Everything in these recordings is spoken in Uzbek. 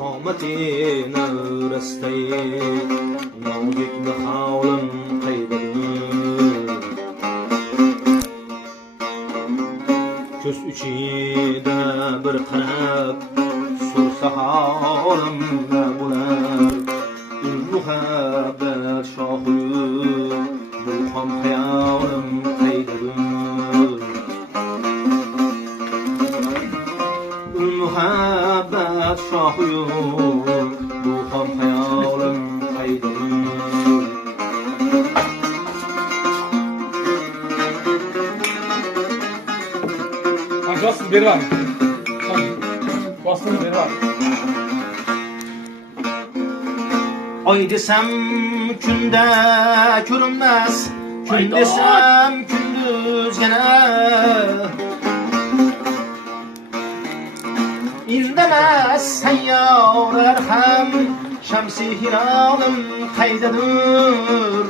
قامتي نورستي نوجك بحاول قيدم Köz içinde bir qarab sursa halimda bular muhabbet şahı bu ham hayolim qaydadir muhabbet şahı bu ham hayolim qaydadir Bastın beri var. Bastın beri var. Ay desem künde görünmez, gün desem gündüz gene. İzdemez seyyareler hem şemsi hilalım kaydadır.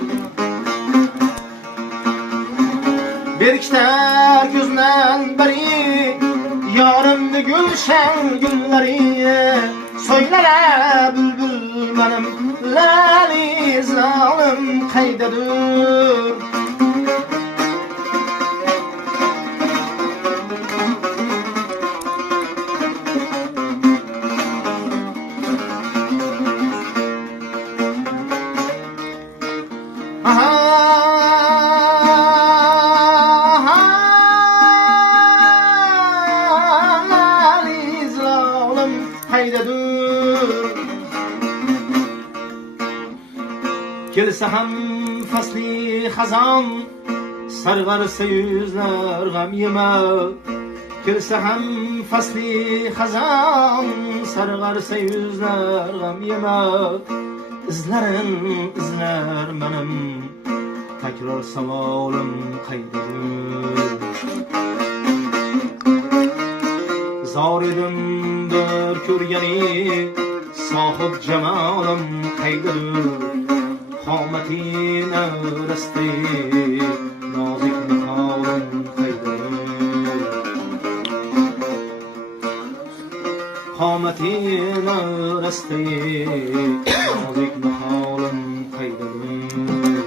Berkiter gözünden beri yarımdı gülşen günleri söylere bülbül benim lali zalim kaydadır. Gelse hem fasli hazan sarg'arsa yüzler gam yema Gelse hem fasli hazan sarg'arsa yüzler gam yema izlarin izler benim tekrar savolim qaydadir zor edimdir ko'rgani sohib jamalim qaydadir قامتي نورستي نازك بحال قيدر قامتي نورستي نازك بحال قيدر